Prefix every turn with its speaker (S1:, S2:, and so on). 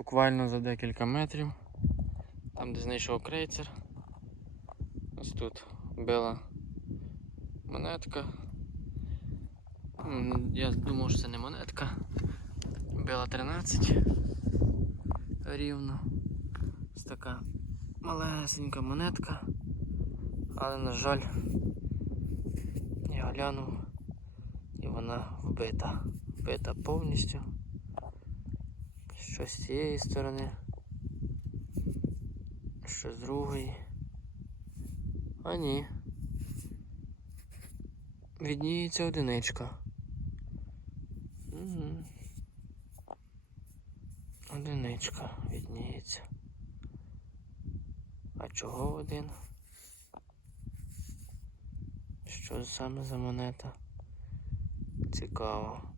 S1: буквально за декілька метрів. Там, де знайшов крейцер. Ось тут била монетка. Я думав, що це не монетка. Била 13 рівно. Ось така малесенька монетка. Але, на жаль, я глянув і вона вбита. Вбита повністю. Що з цієї сторони, що з другої. А ні. Відніється одиничка. Угу. Одиничка відніється. А чого один? Що саме за монета? Цікаво.